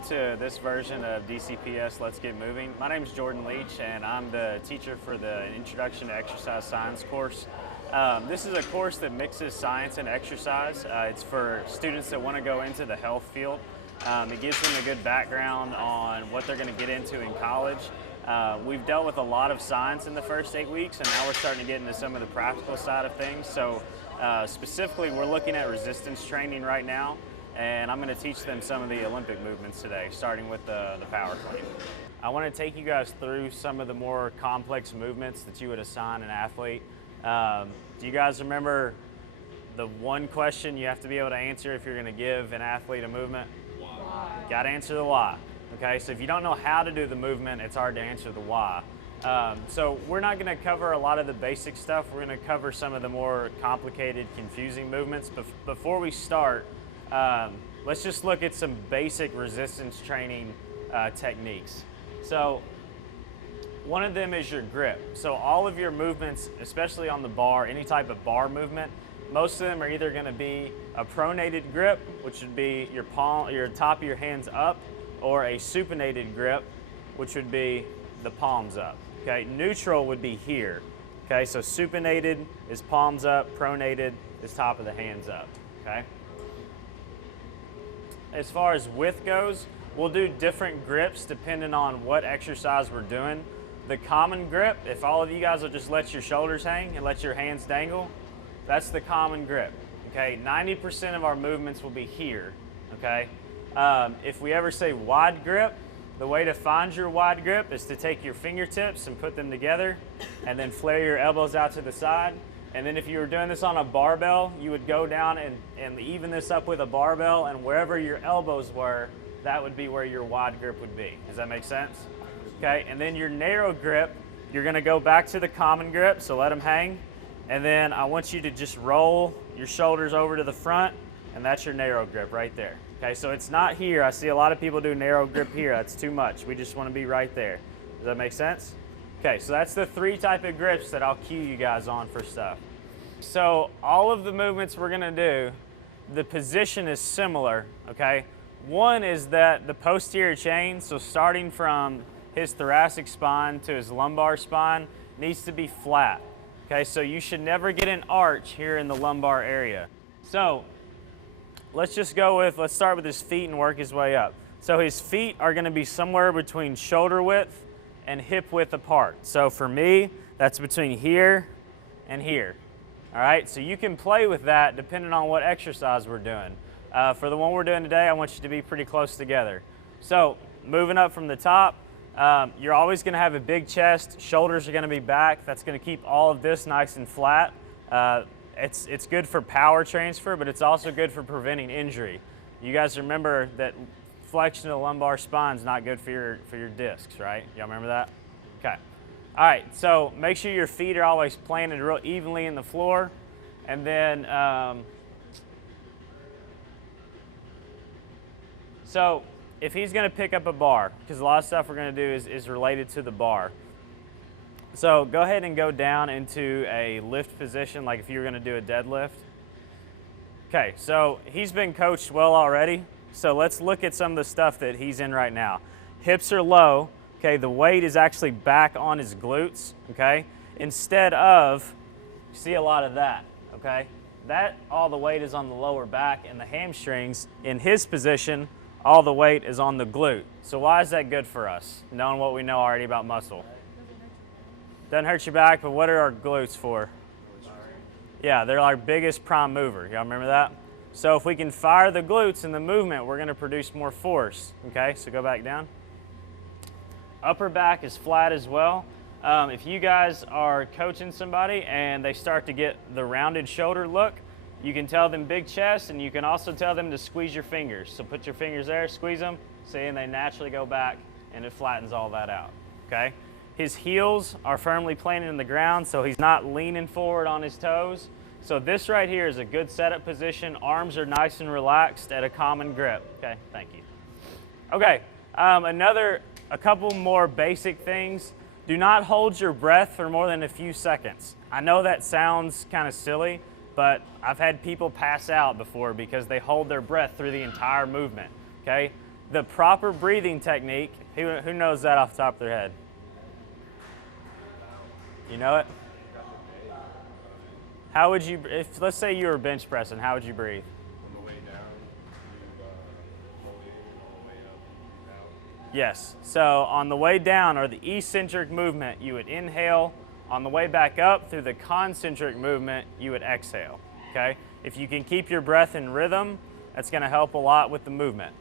welcome to this version of DCPS Let's Get Moving. My name is Jordan Leach and I'm the teacher for the Introduction to Exercise Science course. This is a course that mixes science and exercise. It's for students that want to go into the health field. It gives them a good background on what they're going to get into in college. We've dealt with a lot of science in the first 8 weeks, and now we're starting to get into some of the practical side of things. So specifically, we're looking at resistance training right now, and I'm going to teach them some of the Olympic movements today, starting with the power clean. I want to take you guys through some of the more complex movements that you would assign an athlete. Do you guys remember the one question you have to be able to answer if you're going to give an athlete a movement? Why? Got to answer the why. Okay, so if you don't know how to do the movement, it's hard to answer the why. So we're not going to cover a lot of the basic stuff. We're going to cover some of the more complicated, confusing movements. But before we start, let's just look at some basic resistance training techniques. So one of them is your grip. So all of your movements, especially on the bar, any type of bar movement, most of them are either going to be a pronated grip, which would be your palm, your top of your hands up, or a supinated grip, which would be the palms up. Okay, neutral would be here. Okay, so supinated is palms up, pronated is top of the hands up. Okay. As far as width goes, we'll do different grips depending on what exercise we're doing. The common grip, if all of you guys will just let your shoulders hang and let your hands dangle, that's the common grip. Okay, 90% of our movements will be here. Okay. If we ever say wide grip, the way to find your wide grip is to take your fingertips and put them together and then flare your elbows out to the side. And then if you were doing this on a barbell, you would go down and even this up with a barbell, and wherever your elbows were, that would be where your wide grip would be. Does that make sense? Okay, and then your narrow grip, you're gonna go back to the common grip, so let them hang. And then I want you to just roll your shoulders over to the front, and that's your narrow grip right there. Okay, so it's not here. I see a lot of people do narrow grip here. That's too much. We just want to be right there. Does that make sense? Okay, so that's the three type of grips that I'll cue you guys on for stuff. So all of the movements we're going to do, the position is similar, okay? One is that the posterior chain, so starting from his thoracic spine to his lumbar spine, needs to be flat. Okay, so you should never get an arch here in the lumbar area. So let's start with his feet and work his way up. So his feet are going to be somewhere between shoulder width and hip width apart. So for me, that's between here and here. All right, so you can play with that depending on what exercise we're doing. For the one we're doing today, I want you to be pretty close together. So moving up from the top, you're always going to have a big chest. Shoulders are going to be back. That's going to keep all of this nice and flat. It's good for power transfer, but it's also good for preventing injury. You guys remember that flexion of the lumbar spine is not good for your discs, right? Y'all remember that? Okay. All right, so make sure your feet are always planted real evenly in the floor. And then, so if he's gonna pick up a bar, because a lot of stuff we're gonna do is related to the bar. So go ahead and go down into a lift position, like if you were going to do a deadlift. Okay, so he's been coached well already. So let's look at some of the stuff that he's in right now. Hips are low. Okay, the weight is actually back on his glutes. Okay, instead of, you see a lot of that. Okay, that all the weight is on the lower back and the hamstrings. In his position, all the weight is on the glute. So why is that good for us, knowing what we know already about muscle? Doesn't hurt your back, but what are our glutes for? Yeah, they're our biggest prime mover. Y'all remember that? So if we can fire the glutes in the movement, we're going to produce more force. Okay, so go back down. Upper back is flat as well. If you guys are coaching somebody and they start to get the rounded shoulder look, you can tell them big chest, and you can also tell them to squeeze your fingers. So put your fingers there, squeeze them, see, and they naturally go back, and it flattens all that out. Okay. His heels are firmly planted in the ground, so he's not leaning forward on his toes. So this right here is a good setup position. Arms are nice and relaxed at a common grip. Okay, thank you. Okay, a couple more basic things. Do not hold your breath for more than a few seconds. I know that sounds kind of silly, but I've had people pass out before because they hold their breath through the entire movement. Okay, The proper breathing technique, who knows that off the top of their head? You know it? How would you, if let's say you were bench pressing, how would you breathe? On the way down, you hold it, and on the way up, down. Yes. So on the way down, or the eccentric movement, you would inhale. On the way back up, through the concentric movement, you would exhale. Okay? If you can keep your breath in rhythm, that's going to help a lot with the movement.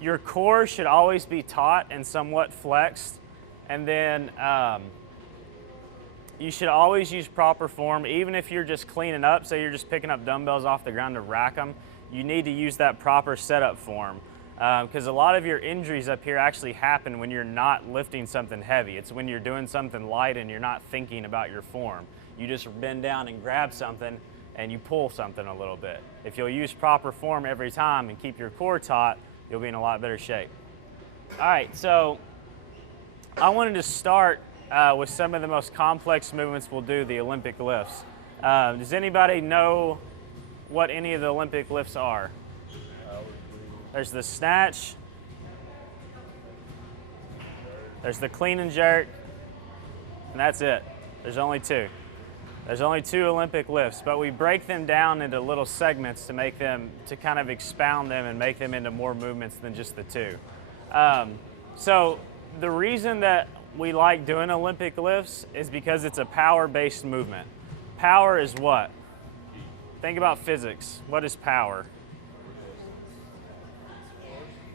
Your core should always be taut and somewhat flexed, and then you should always use proper form. Even if you're just cleaning up, say you're just picking up dumbbells off the ground to rack them, you need to use that proper setup form, because a lot of your injuries up here actually happen when you're not lifting something heavy. It's when you're doing something light and you're not thinking about your form. You just bend down and grab something and you pull something a little bit. If you'll use proper form every time and keep your core taut, you'll be in a lot better shape. All right, so I wanted to start with some of the most complex movements we'll do, the Olympic lifts. Does anybody know what any of the Olympic lifts are? There's the snatch, there's the clean and jerk, and that's it. There's only two. There's only two Olympic lifts, but we break them down into little segments to make them, to kind of expound them and make them into more movements than just the two. So the reason that we like doing Olympic lifts is because it's a power-based movement. Power is what? Think about physics. What is power?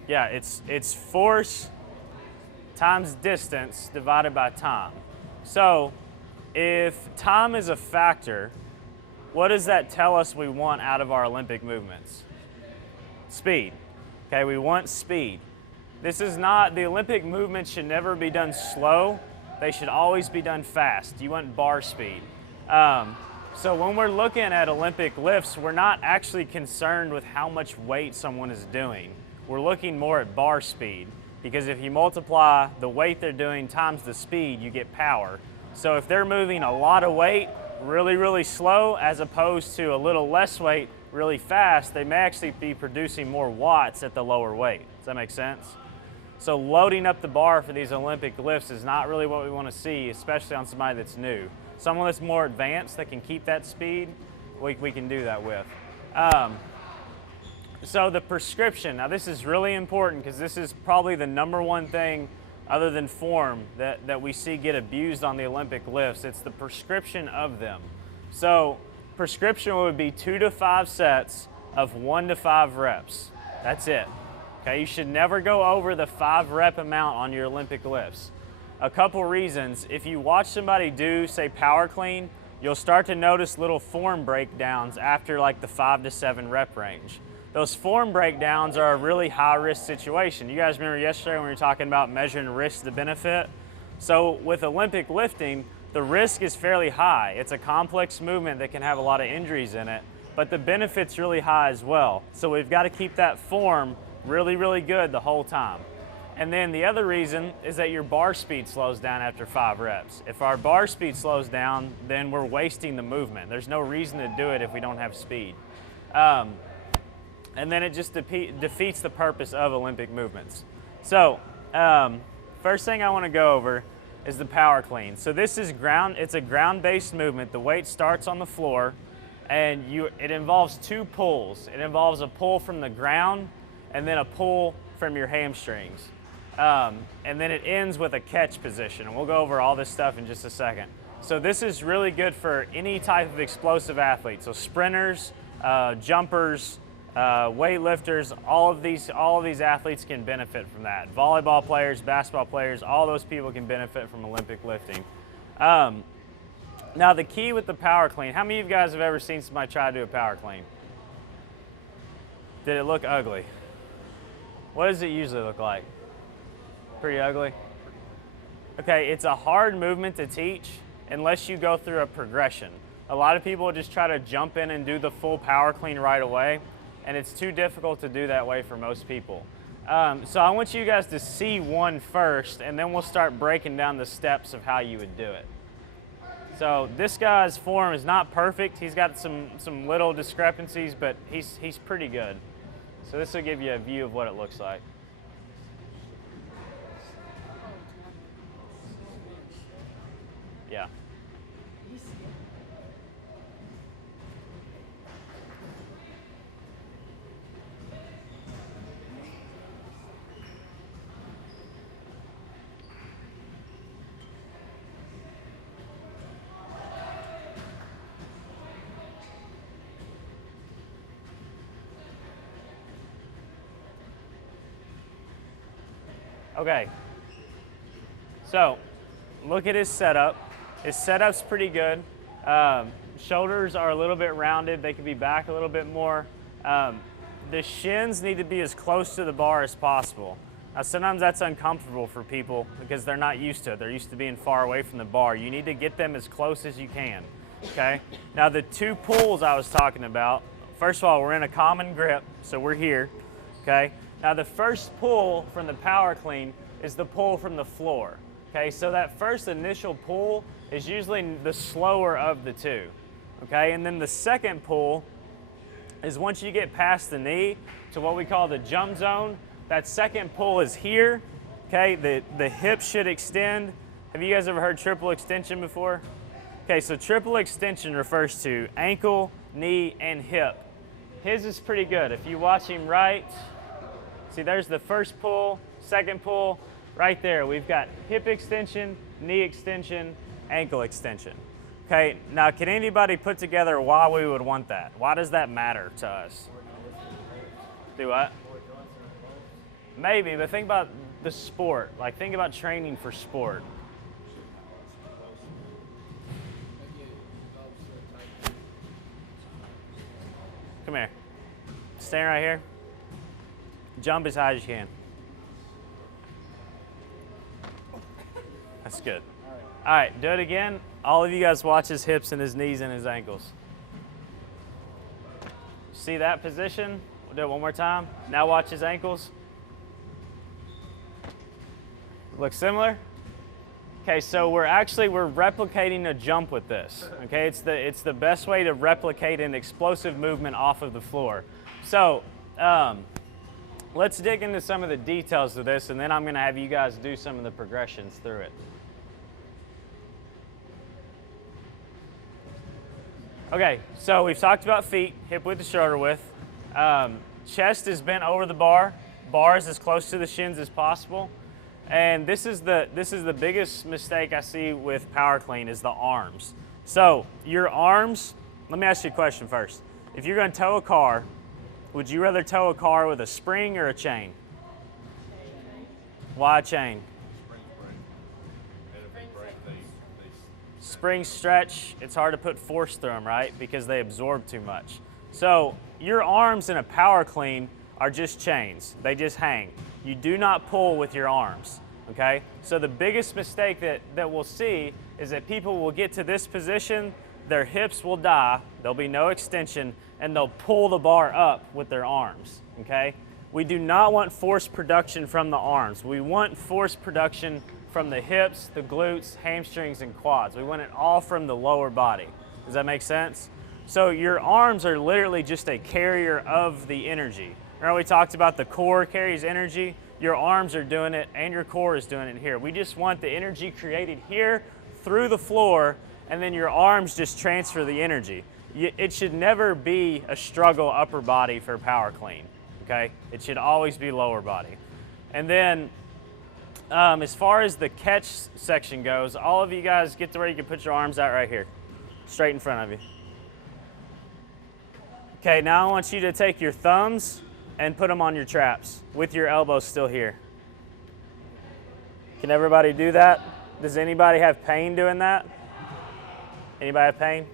Yeah, it's force times distance divided by time. So if time is a factor, what does that tell us we want out of our Olympic movements? Speed. Okay, we want speed. This is not, the Olympic movements should never be done slow. They should always be done fast. You want bar speed. So when we're looking at Olympic lifts, we're not actually concerned with how much weight someone is doing. We're looking more at bar speed, because if you multiply the weight they're doing times the speed, you get power. So if they're moving a lot of weight really, really slow, as opposed to a little less weight really fast, they may actually be producing more watts at the lower weight. Does that make sense? So loading up the bar for these Olympic lifts is not really what we want to see, especially on somebody that's new. Someone that's more advanced that can keep that speed, we can do that with. So the prescription, now this is really important because this is probably the #1 thing other than form that we see get abused on the Olympic lifts. It's the prescription of them. So prescription would be 2 to 5 sets of 1 to 5 reps. That's it. Okay, you should never go over the 5 rep amount on your Olympic lifts. A couple reasons. If you watch somebody do, say, power clean, you'll start to notice little form breakdowns after like the 5 to 7 rep range. Those form breakdowns are a really high risk situation. You guys remember yesterday when we were talking about measuring risk to benefit? So with Olympic lifting, the risk is fairly high. It's a complex movement that can have a lot of injuries in it, but the benefit's really high as well. So we've got to keep that form really, really good the whole time. And then the other reason is that your bar speed slows down after 5 reps. If our bar speed slows down, then we're wasting the movement. There's no reason to do it if we don't have speed. And then it just defeats the purpose of Olympic movements. So first thing I want to go over is the power clean. So this is it's a ground-based movement. The weight starts on the floor, and it involves 2 pulls. It involves a pull from the ground and then a pull from your hamstrings. And then it ends with a catch position. And we'll go over all this stuff in just a second. So this is really good for any type of explosive athlete. So sprinters, jumpers, weightlifters, all of these athletes can benefit from that. Volleyball players, basketball players, all those people can benefit from Olympic lifting. Now the key with the power clean, how many of you guys have ever seen somebody try to do a power clean? Did it look ugly? What does it usually look like? Pretty ugly? Okay, it's a hard movement to teach unless you go through a progression. A lot of people just try to jump in and do the full power clean right away, and it's too difficult to do that way for most people. So I want you guys to see one first, and then we'll start breaking down the steps of how you would do it. So this guy's form is not perfect. He's got some little discrepancies, but he's pretty good. So this will give you a view of what it looks like. Yeah. Okay, so look at his setup. His setup's pretty good. Shoulders are a little bit rounded. They can be back a little bit more. The shins need to be as close to the bar as possible. Now, sometimes that's uncomfortable for people because they're not used to it. They're used to being far away from the bar. You need to get them as close as you can, okay? Now, the two pulls I was talking about, first of all, we're in a common grip, so we're here, okay? Now, the first pull from the power clean is the pull from the floor, okay? So that first initial pull is usually the slower of the two, okay? And then the second pull is once you get past the knee to what we call the jump zone. That second pull is here, okay? The hips should extend. Have you guys ever heard triple extension before? Okay, so triple extension refers to ankle, knee, and hip. His is pretty good. If you watch him right, see there's the first pull, second pull, right there. We've got hip extension, knee extension, ankle extension. Okay, now can anybody put together why we would want that? Why does that matter to us? Do what? Maybe, but think about the sport. Like, think about training for sport. Come here. Stand right here. Jump as high as you can. That's good. All right, do it again. All of you guys watch his hips and his knees and his ankles. See that position? We'll do it one more time. Now watch his ankles. Look similar? Okay, so we're replicating a jump with this. Okay, it's the best way to replicate an explosive movement off of the floor. So let's dig into some of the details of this, and then I'm going to have you guys do some of the progressions through it. Okay, so we've talked about feet, hip width to shoulder width. Chest is bent over the bar. Bar is as close to the shins as possible. And this is the biggest mistake I see with power clean is the arms. So your arms, let me ask you a question first. If you're going to tow a car, would you rather tow a car with a spring or a chain? Why a chain? Springs stretch, it's hard to put force through them, right? Because they absorb too much. So your arms in a power clean are just chains. They just hang. You do not pull with your arms, okay? So the biggest mistake that we'll see is that people will get to this position, their hips will die, there'll be no extension, and they'll pull the bar up with their arms, okay? We do not want force production from the arms. We want force production from the hips, the glutes, hamstrings, and quads. We want it all from the lower body. Does that make sense? So your arms are literally just a carrier of the energy. Remember we talked about the core carries energy? Your arms are doing it and your core is doing it here. We just want the energy created here through the floor, and then your arms just transfer the energy. It should never be a struggle upper body for power clean, okay? It should always be lower body. And then as far as the catch section goes, all of you guys get to where you can put your arms out right here, straight in front of you. Okay, now I want you to take your thumbs and put them on your traps with your elbows still here. Can everybody do that? Does anybody have pain doing that? Anybody have pain?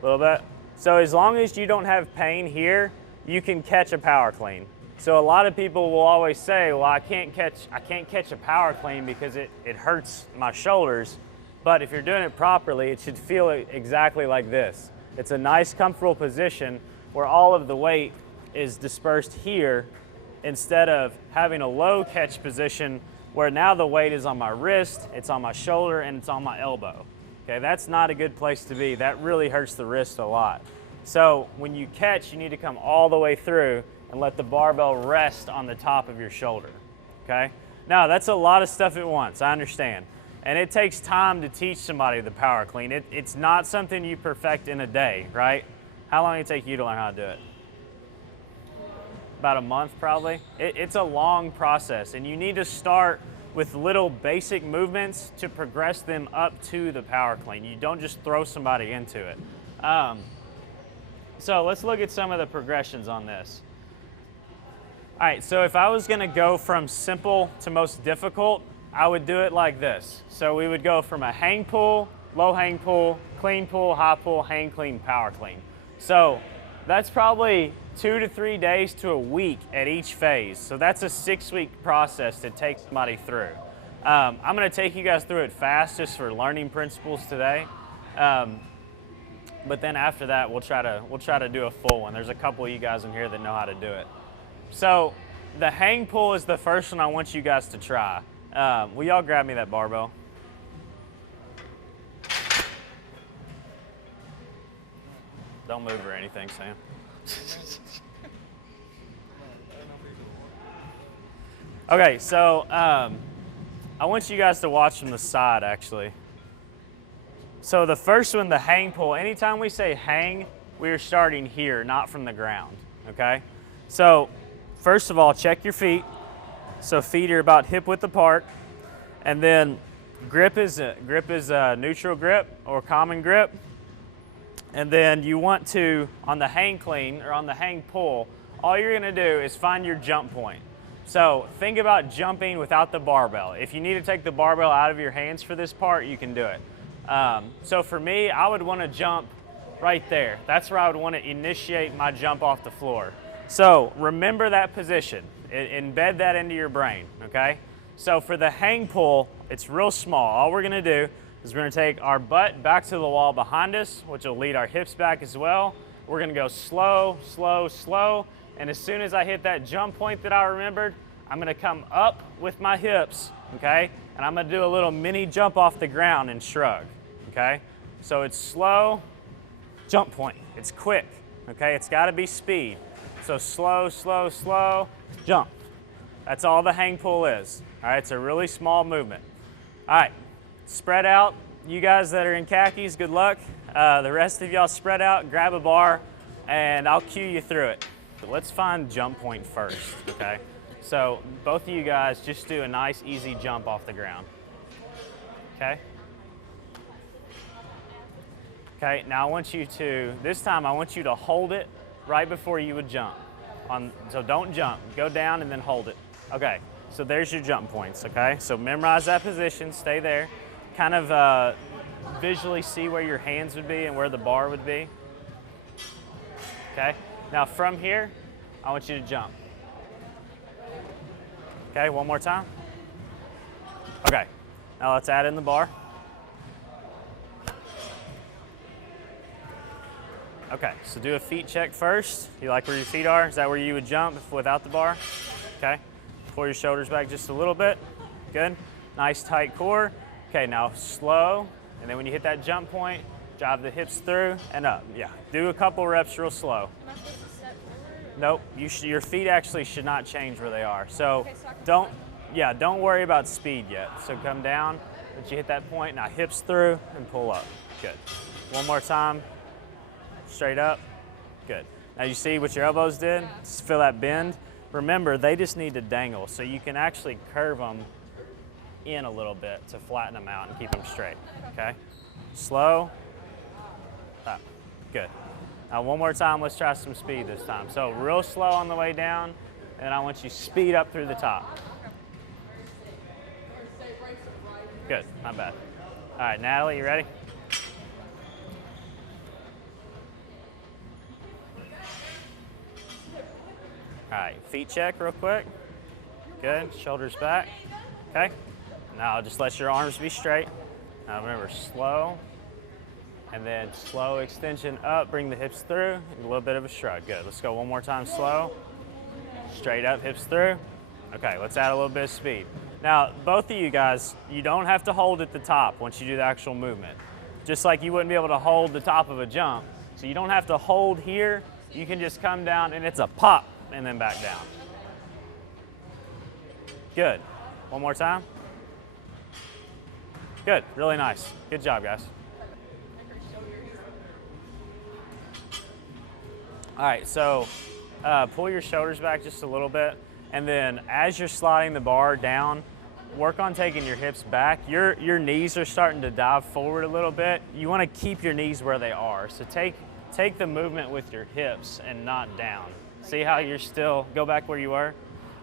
A little bit? So as long as you don't have pain here, you can catch a power clean. So a lot of people will always say, well, I can't catch a power clean because it hurts my shoulders. But if you're doing it properly, it should feel exactly like this. It's a nice, comfortable position where all of the weight is dispersed here instead of having a low catch position where now the weight is on my wrist, it's on my shoulder, and it's on my elbow. Okay, that's not a good place to be. That really hurts the wrist a lot. So when you catch, you need to come all the way through and let the barbell rest on the top of your shoulder, okay? Now, that's a lot of stuff at once, I understand. And it takes time to teach somebody the power clean. It's not something you perfect in a day, right? How long did it take you to learn how to do it? About a month, probably. It's a long process, and you need to start with little basic movements to progress them up to the power clean. You don't just throw somebody into it. So let's look at some of the progressions on this. All right, so if I was gonna go from simple to most difficult, I would do it like this. So we would go from a hang pull, low hang pull, clean pull, high pull, hang clean, power clean. So that's probably 2 to 3 days to a week at each phase. So that's a 6-week process to take somebody through. I'm gonna take you guys through it fast just for learning principles today. But then after that, we'll try to do a full one. There's a couple of you guys in here that know how to do it. So the hang pull is the first one I want you guys to try. Will y'all grab me that barbell? Don't move or anything, Sam. Okay, so I want you guys to watch from the side, actually. So the first one, the hang pull, anytime we say hang, we are starting here, not from the ground, okay? So first of all, check your feet. So feet are about hip width apart. And then grip is a neutral grip or common grip. And then you want to, on the hang clean or on the hang pull, all you're gonna do is find your jump point. So think about jumping without the barbell. If you need to take the barbell out of your hands for this part, you can do it. So for me, I would want to jump right there. That's where I would want to initiate my jump off the floor. So remember that position. Embed that into your brain, okay? So for the hang pull, it's real small. All we're going to do is we're going to take our butt back to the wall behind us, which will lead our hips back as well. We're going to go slow, slow, slow. And as soon as I hit that jump point that I remembered, I'm going to come up with my hips, okay? And I'm going to do a little mini jump off the ground and shrug, okay? So it's slow, jump point. It's quick, okay? It's got to be speed. So slow, slow, slow, jump. That's all the hang pull is, all right? It's a really small movement. All right, spread out. You guys that are in khakis, good luck. The rest of y'all spread out, grab a bar, and I'll cue you through it. Let's find jump point first, okay? So both of you guys just do a nice, easy jump off the ground, okay? Okay, now I want you to, this time I want you to hold it right before you would jump. So don't jump, go down and then hold it. Okay, so there's your jump points, okay? So memorize that position, stay there. Kind of visually see where your hands would be and where the bar would be. Okay, now from here, I want you to jump. Okay, one more time. Okay, now let's add in the bar. Okay, so do a feet check first. You like where your feet are? Is that where you would jump without the bar? Okay, pull your shoulders back just a little bit. Good, nice tight core. Okay, now slow, and then when you hit that jump point, drive the hips through and up. Yeah, do a couple reps real slow. Am I supposed to step forward? Nope, your feet actually should not change where they are. So don't worry about speed yet. So come down, once you hit that point, now hips through and pull up. Good. One more time, straight up. Good. Now you see what your elbows did? Just feel that bend. Remember, they just need to dangle, so you can actually curve them in a little bit to flatten them out and keep them straight, okay? Slow, up, good. Now one more time, let's try some speed this time. So real slow on the way down, and I want you to speed up through the top. Good, not bad. All right, Natalie, you ready? All right, feet check real quick. Good, shoulders back, okay? Now just let your arms be straight. Now remember, slow, and then slow extension up, bring the hips through, and a little bit of a shrug. Good, let's go one more time, slow. Straight up, hips through. Okay, let's add a little bit of speed. Now, both of you guys, you don't have to hold at the top once you do the actual movement. Just like you wouldn't be able to hold the top of a jump, So you don't have to hold here. You can just come down and it's a pop and then back down. Good. One more time. Good, really nice. Good job, guys. All right, so pull your shoulders back just a little bit, and then as you're sliding the bar down, work on taking your hips back. Your knees are starting to dive forward a little bit. You want to keep your knees where they are. So take the movement with your hips and not down. See how you're still, go back where you were?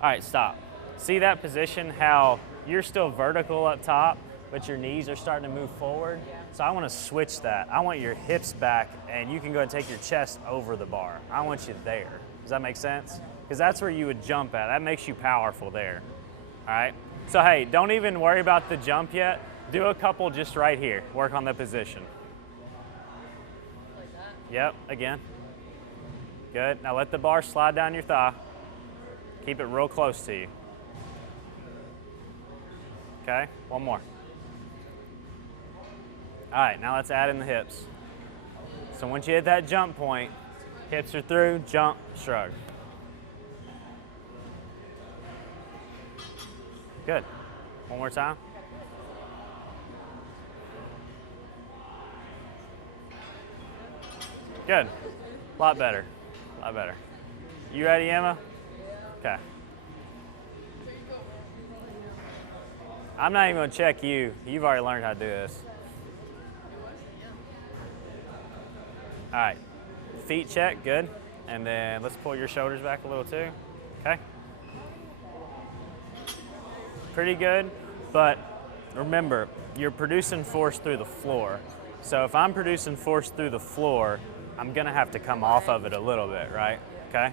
All right, stop. See that position, how you're still vertical up top, but your knees are starting to move forward? So I want to switch that. I want your hips back, and you can go and take your chest over the bar. I want you there. Does that make sense? Because that's where you would jump at. That makes you powerful there. All right? So hey, don't even worry about the jump yet. Do a couple just right here. Work on the position. Like that? Yep, again. Good. Now let the bar slide down your thigh. Keep it real close to you. Okay, one more. All right, now let's add in the hips. So once you hit that jump point, hips are through, jump, shrug. Good. One more time. Good. A lot better. A lot better. You ready, Emma? Okay. I'm not even going to check you. You've already learned how to do this. All right. Feet check. Good. And then let's pull your shoulders back a little too. Okay. Pretty good. But remember, you're producing force through the floor. So if I'm producing force through the floor, I'm going to have to come off of it a little bit, right? Okay.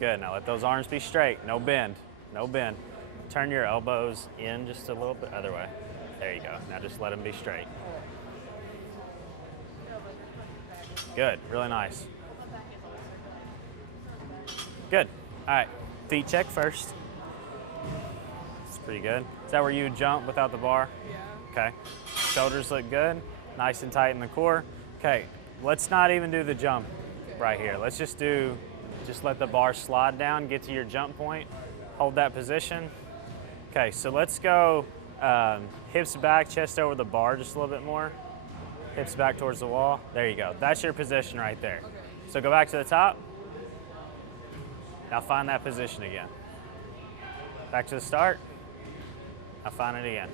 Good. Now let those arms be straight. No bend. No bend. Turn your elbows in just a little bit. Other way. There you go. Now just let them be straight. Good. Really nice. Good. All right. Feet check first. That's pretty good. Is that where you would jump without the bar? Yeah. Okay. Shoulders look good. Nice and tight in the core. Okay. Let's not even do the jump right here. Let's just let the bar slide down, get to your jump point, hold that position. Okay, so let's go hips back, chest over the bar just a little bit more. Hips back towards the wall. There you go. That's your position right there. So go back to the top. Now find that position again. Back to the start. Now find it again.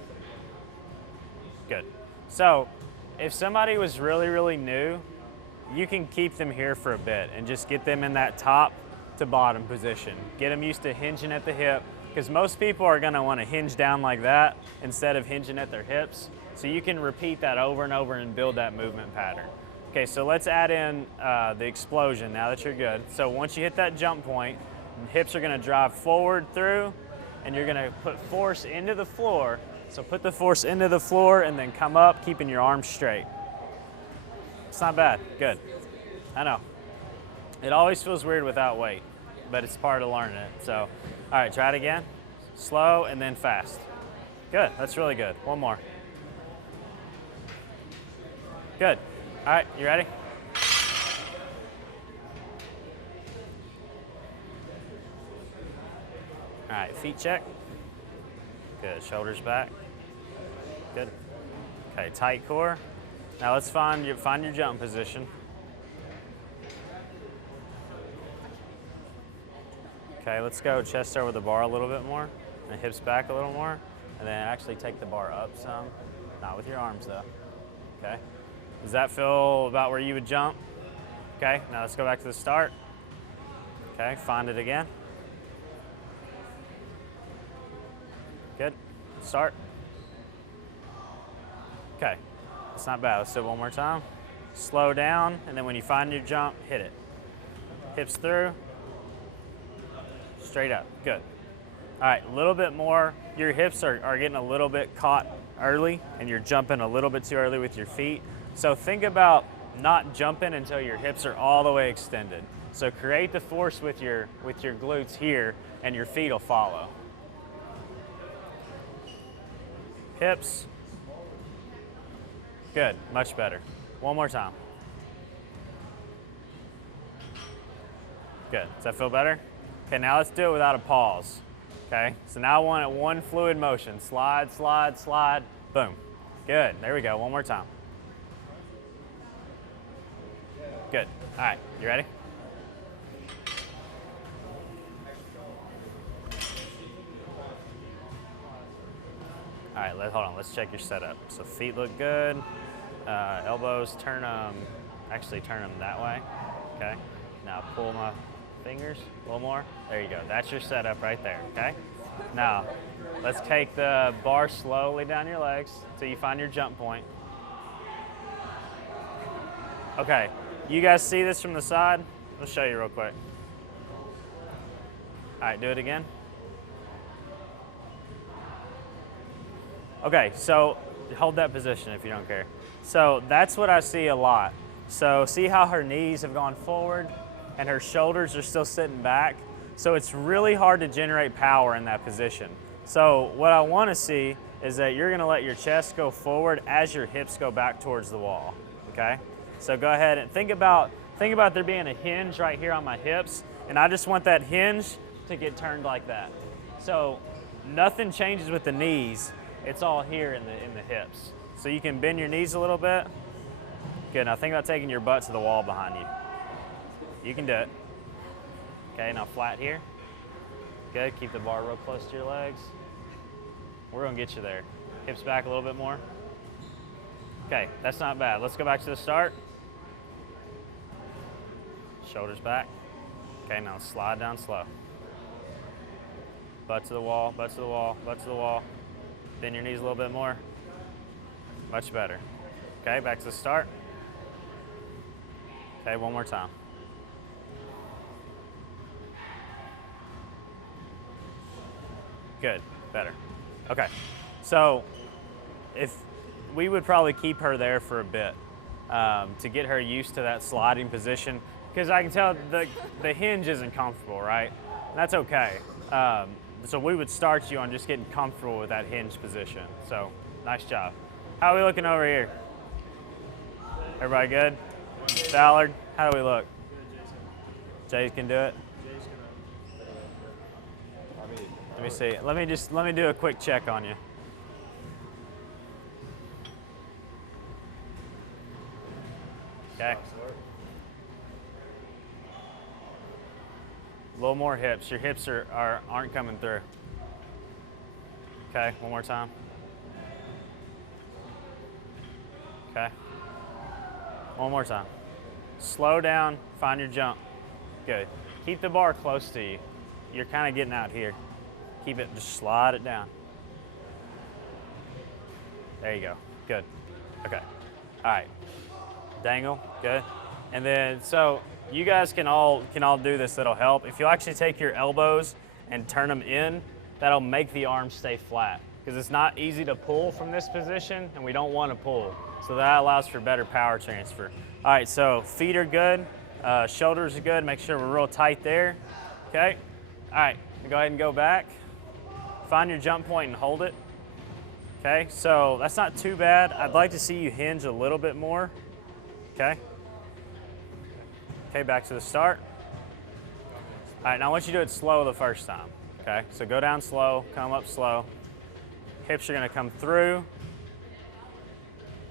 Good. So if somebody was really, really new, you can keep them here for a bit and just get them in that top to bottom position. Get them used to hinging at the hip, because most people are going to want to hinge down like that instead of hinging at their hips. So you can repeat that over and over and build that movement pattern. Okay, so let's add in the explosion now that you're good. So once you hit that jump point, hips are going to drive forward through, and you're going to put force into the floor. So put the force into the floor and then come up, keeping your arms straight. It's not bad. Good. I know. It always feels weird without weight, but it's part of learning it. So, all right, try it again. Slow and then fast. Good. That's really good. One more. Good. All right, you ready? All right, feet check. Good. Shoulders back. Good. Okay, tight core. Now let's find your jump position. Okay, let's go chest over the bar a little bit more, and hips back a little more, and then actually take the bar up some. Not with your arms though. Okay. Does that feel about where you would jump? Okay, now let's go back to the start. Okay, find it again. Good. Start. Okay. It's not bad. Let's do it one more time. Slow down, and then when you find your jump, hit it. Hips through. Straight up. Good. All right, a little bit more. Your hips are getting a little bit caught early, and you're jumping a little bit too early with your feet. So think about not jumping until your hips are all the way extended. So create the force with your glutes here, and your feet will follow. Hips. Good, much better. One more time. Good. Does that feel better? Okay, now let's do it without a pause. Okay, so now I want it one fluid motion. Slide, slide, slide, boom. Good, there we go, one more time. Good, all right, you ready? All right, hold on, let's check your setup. So feet look good, elbows, turn them that way, okay? Now pull my fingers a little more. There you go. That's your setup right there, okay? Now, let's take the bar slowly down your legs until you find your jump point. Okay, you guys see this from the side? I'll show you real quick. All right, do it again. Okay, so hold that position if you don't care. So that's what I see a lot. So see how her knees have gone forward and her shoulders are still sitting back? So it's really hard to generate power in that position. So what I want to see is that you're going to let your chest go forward as your hips go back towards the wall, okay? So go ahead and think about there being a hinge right here on my hips, and I just want that hinge to get turned like that. So nothing changes with the knees. It's all here in the hips. So you can bend your knees a little bit. Good, now think about taking your butt to the wall behind you. You can do it. Okay, now flat here. Good, keep the bar real close to your legs. We're gonna get you there. Hips back a little bit more. Okay, that's not bad. Let's go back to the start. Shoulders back. Okay, now slide down slow. Butt to the wall, butt to the wall, butt to the wall. Bend your knees a little bit more. Much better. Okay, back to the start. Okay, one more time. Good, better. Okay, so if we would probably keep her there for a bit to get her used to that sliding position, because I can tell the hinge isn't comfortable, right? That's okay. So we would start you on just getting comfortable with that hinge position. So nice job. How are we looking over here? Everybody good? Ballard, how do we look? Jay can do it. Let me see. Let me do a quick check on you. Okay. A little more hips. Your hips aren't coming through. Okay, one more time. Okay. One more time. Slow down, find your jump. Good. Keep the bar close to you. You're kind of getting out here. Keep it, just slide it down. There you go. Good. Okay. All right. Dangle. Good. And then, so you guys can all do this. That'll help. If you actually take your elbows and turn them in, that'll make the arms stay flat, because it's not easy to pull from this position, and we don't want to pull. So that allows for better power transfer. All right, so feet are good, shoulders are good. Make sure we're real tight there. Okay. All right, go ahead and go back. Find your jump point and hold it. Okay, so that's not too bad. I'd like to see you hinge a little bit more. Okay. Okay, back to the start. All right, now I want you to do it slow the first time. Okay, so go down slow, come up slow. Hips are gonna come through,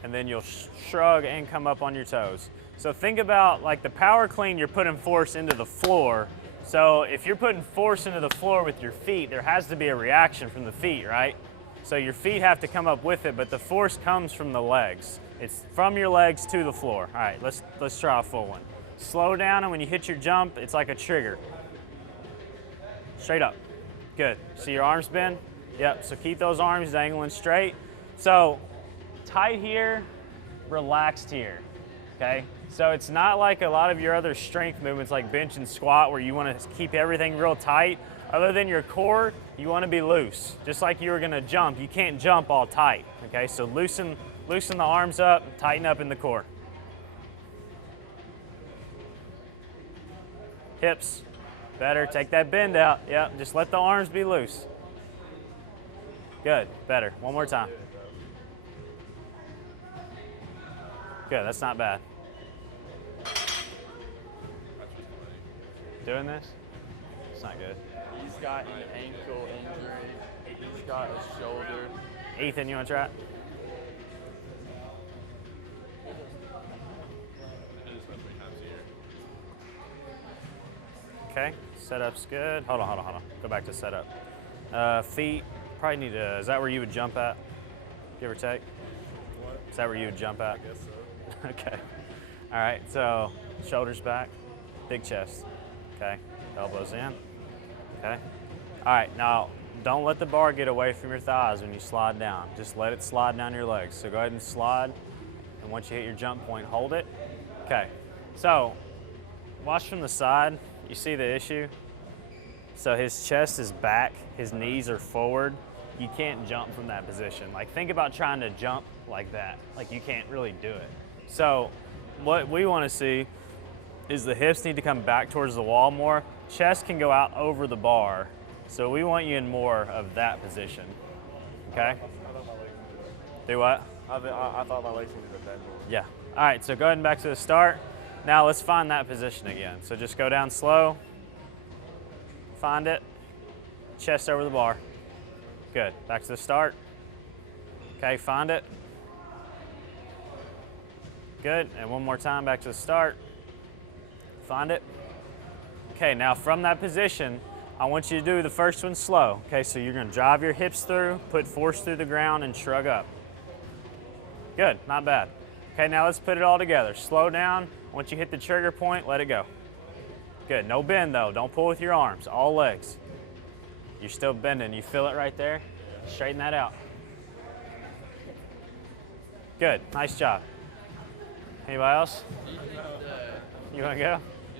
and then you'll shrug and come up on your toes. So think about like the power clean, you're putting force into the floor. So if you're putting force into the floor with your feet, there has to be a reaction from the feet, right? So your feet have to come up with it, but the force comes from the legs. It's from your legs to the floor. All right, let's try a full one. Slow down, and when you hit your jump, it's like a trigger. Straight up. Good. See your arms bend? Yep, so keep those arms dangling straight. So tight here, relaxed here, okay? So it's not like a lot of your other strength movements like bench and squat where you want to keep everything real tight. Other than your core, you want to be loose. Just like you were going to jump, you can't jump all tight, okay? So loosen the arms up, tighten up in the core. Hips, better, take that bend out. Yep, just let the arms be loose. Good, better, one more time. Good, that's not bad. Doing this? It's not good. He's got an ankle injury. He's got a shoulder. Ethan, you want to try it? Okay, setup's good. Hold on. Go back to setup. Feet, probably need to, is that where you would jump at? Give or take? What? Is that where you would jump at? I guess so. Okay. All right, so shoulders back, big chest. Okay, elbows in. Okay. All right, now don't let the bar get away from your thighs when you slide down. Just let it slide down your legs. So go ahead and slide, and once you hit your jump point, hold it. Okay, so watch from the side. You see the issue? So his chest is back, his knees are forward. You can't jump from that position. Like, think about trying to jump like that. Like, you can't really do it. So what we want to see is the hips need to come back towards the wall more. Chest can go out over the bar. So we want you in more of that position, okay? I thought my legs needed Do what? I thought my legs needed that more. Yeah. All right, so go ahead and back to the start. Now let's find that position again. So just go down slow, find it, chest over the bar. Good, back to the start. Okay, find it. Good, and one more time, back to the start. Find it. Okay, now from that position, I want you to do the first one slow. Okay, so you're gonna drive your hips through, put force through the ground, and shrug up. Good, not bad. Okay, now let's put it all together. Slow down. Once you hit the trigger point, let it go. Good, no bend though. Don't pull with your arms, all legs. You're still bending, you feel it right there? Straighten that out. Good, nice job. Anybody else? You wanna go?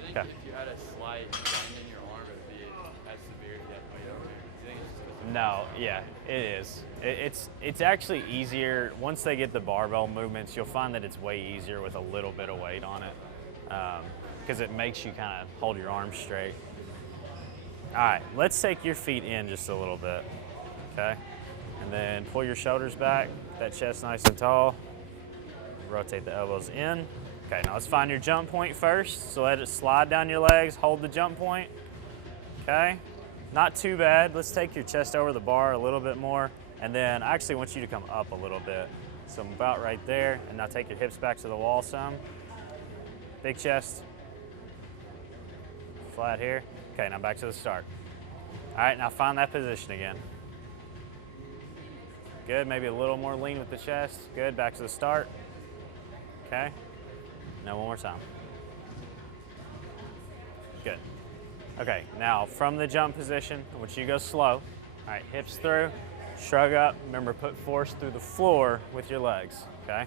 Okay. If you had a slight bend in your arm, it'd be as severe as that weight over here. Do you think it's just No, yeah, it is. It's actually easier, once they get the barbell movements, you'll find that it's way easier with a little bit of weight on it, because it makes you kind of hold your arms straight. All right, let's take your feet in just a little bit, okay? And then pull your shoulders back, that chest nice and tall. Rotate the elbows in. Okay, now let's find your jump point first. So let it slide down your legs, hold the jump point, okay? Not too bad. Let's take your chest over the bar a little bit more. And then I actually want you to come up a little bit. So I'm about right there. And now take your hips back to the wall some. Big chest. Flat here. Okay, now back to the start. All right, now find that position again. Good, maybe a little more lean with the chest. Good, back to the start. Okay, now one more time. Good. Okay, now from the jump position, I want you to go slow. All right, hips through, shrug up. Remember, put force through the floor with your legs, okay?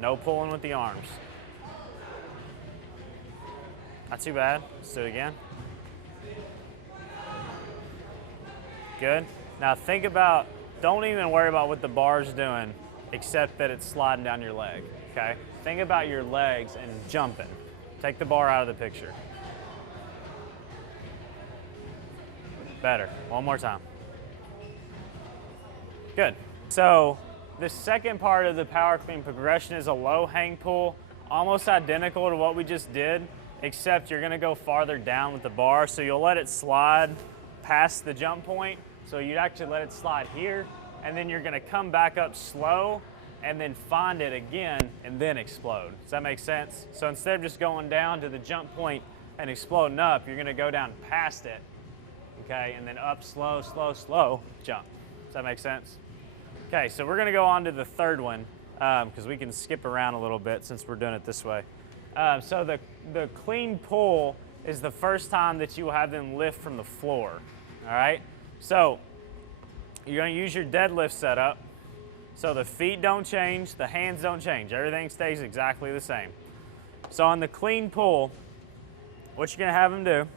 No pulling with the arms. Not too bad. Let's do it again. Good. Now think about, don't even worry about what the bar's doing, except that it's sliding down your leg, okay? Think about your legs and jumping. Take the bar out of the picture. Better. One more time. Good. So the second part of the power clean progression is a low hang pull, almost identical to what we just did, except you're gonna go farther down with the bar. So you'll let it slide past the jump point. So you'd actually let it slide here, and then you're gonna come back up slow and then find it again and then explode. Does that make sense? So instead of just going down to the jump point and exploding up, you're gonna go down past it, okay, and then up slow, slow, slow, jump. Does that make sense? Okay, so we're gonna go on to the third one because we can skip around a little bit since we're doing it this way. So the clean pull is the first time that you will have them lift from the floor, all right? So you're gonna use your deadlift setup. So the feet don't change, the hands don't change. Everything stays exactly the same. So on the clean pull, what you're gonna have them do,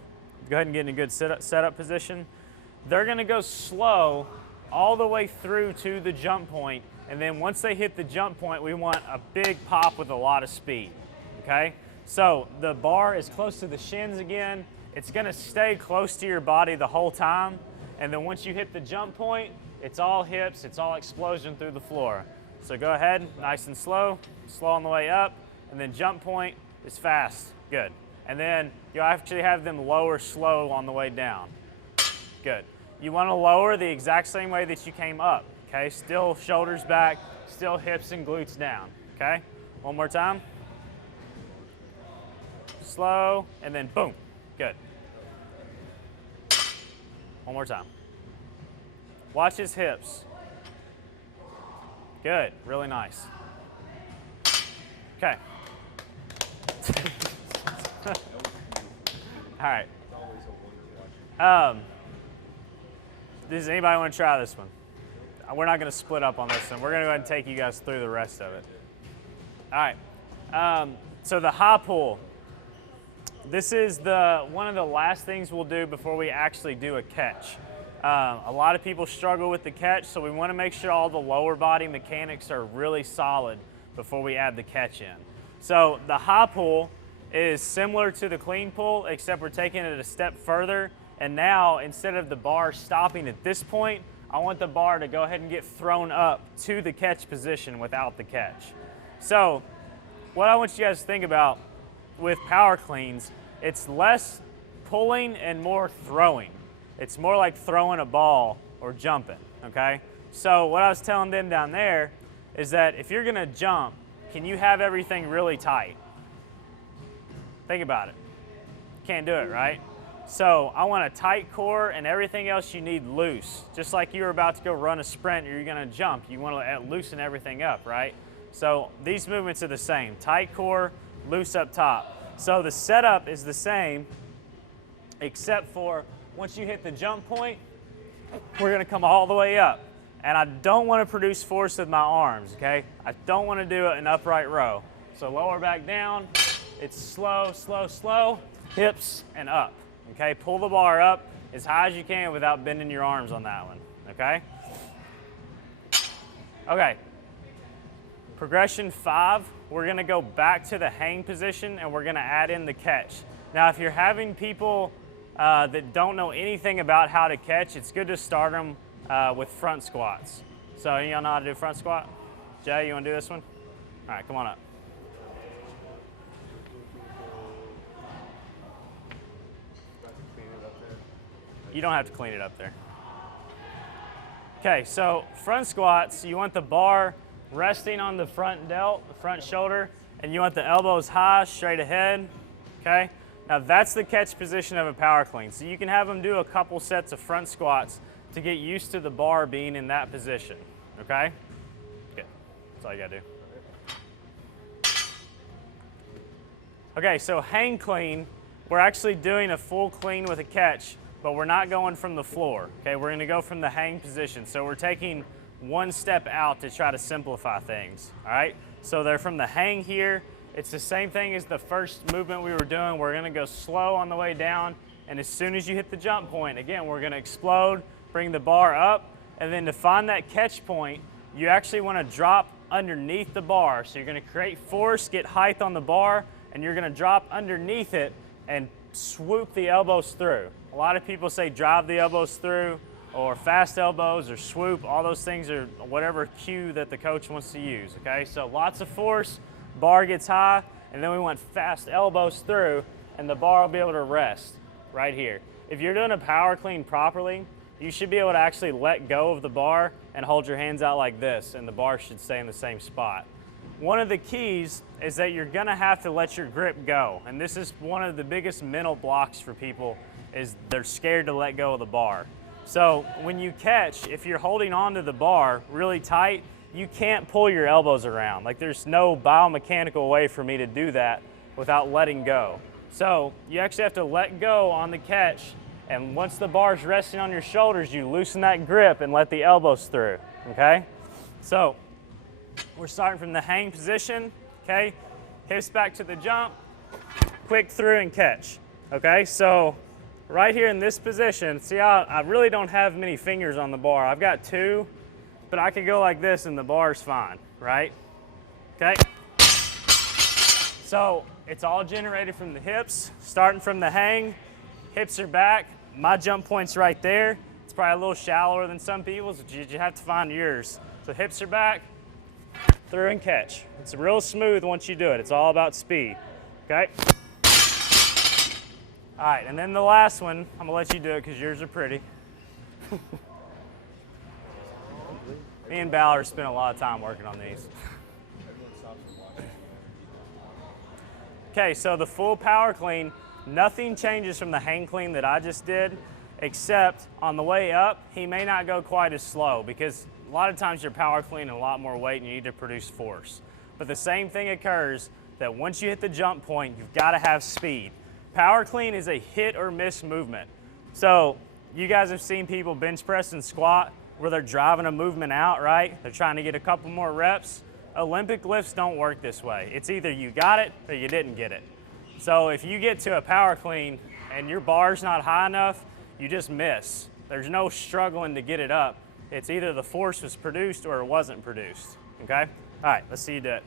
go ahead and get in a good setup position. They're gonna go slow all the way through to the jump point, and then once they hit the jump point, we want a big pop with a lot of speed, okay? So the bar is close to the shins again. It's gonna stay close to your body the whole time, and then once you hit the jump point, it's all hips, it's all explosion through the floor. So go ahead, nice and slow on the way up, and then jump point is fast, good. And then you'll actually have them lower slow on the way down, good. You want to lower the exact same way that you came up, okay? Still shoulders back, still hips and glutes down, okay? One more time. Slow, and then boom, good. One more time. Watch his hips. Good, really nice. Okay. All right. Does anybody want to try this one? We're not going to split up on this one. We're going to go ahead and take you guys through the rest of it. All right. So the high pull. This is one of the last things we'll do before we actually do a catch. A lot of people struggle with the catch, so we want to make sure all the lower body mechanics are really solid before we add the catch in. So the high pull is similar to the clean pull, except we're taking it a step further. And now, instead of the bar stopping at this point, I want the bar to go ahead and get thrown up to the catch position without the catch. So what I want you guys to think about with power cleans, it's less pulling and more throwing. It's more like throwing a ball or jumping, okay? So what I was telling them down there is that if you're gonna jump, can you have everything really tight? Think about it. Can't do it, right? So I want a tight core and everything else you need loose. Just like you were about to go run a sprint or you're gonna jump, you wanna loosen everything up, right? So these movements are the same. Tight core, loose up top. So the setup is the same, except for once you hit the jump point, we're gonna come all the way up. And I don't wanna produce force with my arms, okay? I don't wanna do an upright row. So lower back down, it's slow, slow, slow, hips and up, okay? Pull the bar up as high as you can without bending your arms on that one, okay? Okay, progression 5, we're gonna go back to the hang position and we're gonna add in the catch. Now, if you're having people that don't know anything about how to catch, it's good to start them with front squats. So y'all know how to do front squat? Jay, you wanna do this one? All right, come on up. You don't have to clean it up there. Okay, so front squats, you want the bar resting on the front delt, the front shoulder, and you want the elbows high, straight ahead, okay? Now that's the catch position of a power clean. So you can have them do a couple sets of front squats to get used to the bar being in that position, okay? Good, that's all you gotta do. Okay, so hang clean, we're actually doing a full clean with a catch, but we're not going from the floor, okay? We're gonna go from the hang position. So we're taking one step out to try to simplify things, all right? So they're from the hang here. It's the same thing as the first movement we were doing. We're gonna go slow on the way down, and as soon as you hit the jump point, again, we're gonna explode, bring the bar up, and then to find that catch point, you actually wanna drop underneath the bar. So you're gonna create force, get height on the bar, and you're gonna drop underneath it and swoop the elbows through. A lot of people say drive the elbows through, or fast elbows, or swoop. All those things are whatever cue that the coach wants to use, okay? So lots of force, bar gets high, and then we want fast elbows through, and the bar will be able to rest right here. If you're doing a power clean properly, you should be able to actually let go of the bar and hold your hands out like this, and the bar should stay in the same spot. One of the keys is that you're gonna have to let your grip go, and this is one of the biggest mental blocks for people, is they're scared to let go of the bar. So when you catch, if you're holding onto the bar really tight, you can't pull your elbows around. Like there's no biomechanical way for me to do that without letting go. So you actually have to let go on the catch, and once the bar's resting on your shoulders, you loosen that grip and let the elbows through, okay? So we're starting from the hang position, okay? Hips back to the jump, quick through and catch, okay? So right here in this position, see how I really don't have many fingers on the bar. I've got 2, but I could go like this and the bar's fine, right? Okay? So it's all generated from the hips, starting from the hang, hips are back, my jump point's right there. It's probably a little shallower than some people's, but you have to find yours. So hips are back, through and catch. It's real smooth once you do it. It's all about speed, okay? All right, and then the last one, I'm gonna let you do it because yours are pretty. Me and Ballard spent a lot of time working on these. Okay, so the full power clean, nothing changes from the hang clean that I just did, except on the way up, he may not go quite as slow because a lot of times you're power cleaning a lot more weight and you need to produce force. But the same thing occurs that once you hit the jump point, you've got to have speed. Power clean is a hit or miss movement. So you guys have seen people bench press and squat where they're driving a movement out, right? They're trying to get a couple more reps. Olympic lifts don't work this way. It's either you got it or you didn't get it. So if you get to a power clean and your bar's not high enough, you just miss. There's no struggling to get it up. It's either the force was produced or it wasn't produced, okay? All right, let's see you do it.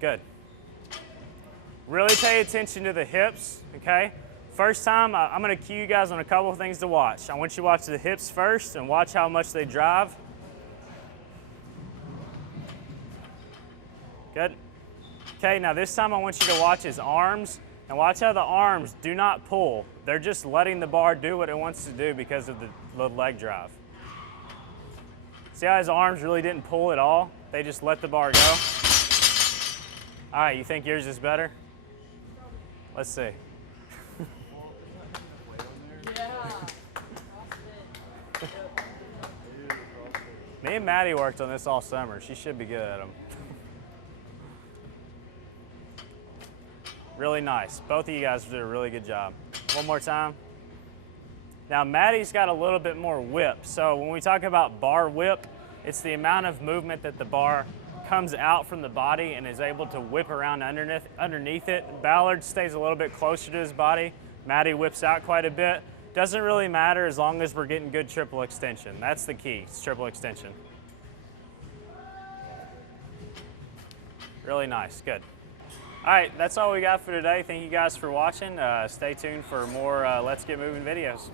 Good. Really pay attention to the hips, okay? First time, I'm gonna cue you guys on a couple of things to watch. I want you to watch the hips first and watch how much they drive. Good. Okay, now this time I want you to watch his arms and watch how the arms do not pull. They're just letting the bar do what it wants to do because of the leg drive. See how his arms really didn't pull at all? They just let the bar go. All right, you think yours is better? Let's see. Me and Maddie worked on this all summer. She should be good at them. Really nice. Both of you guys did a really good job. One more time. Now Maddie's got a little bit more whip. So when we talk about bar whip, it's the amount of movement that the bar comes out from the body and is able to whip around underneath it. Ballard stays a little bit closer to his body. Maddie whips out quite a bit. Doesn't really matter as long as we're getting good triple extension. That's the key, it's triple extension. Really nice, good. All right, that's all we got for today. Thank you guys for watching. Stay tuned for more Let's Get Moving videos.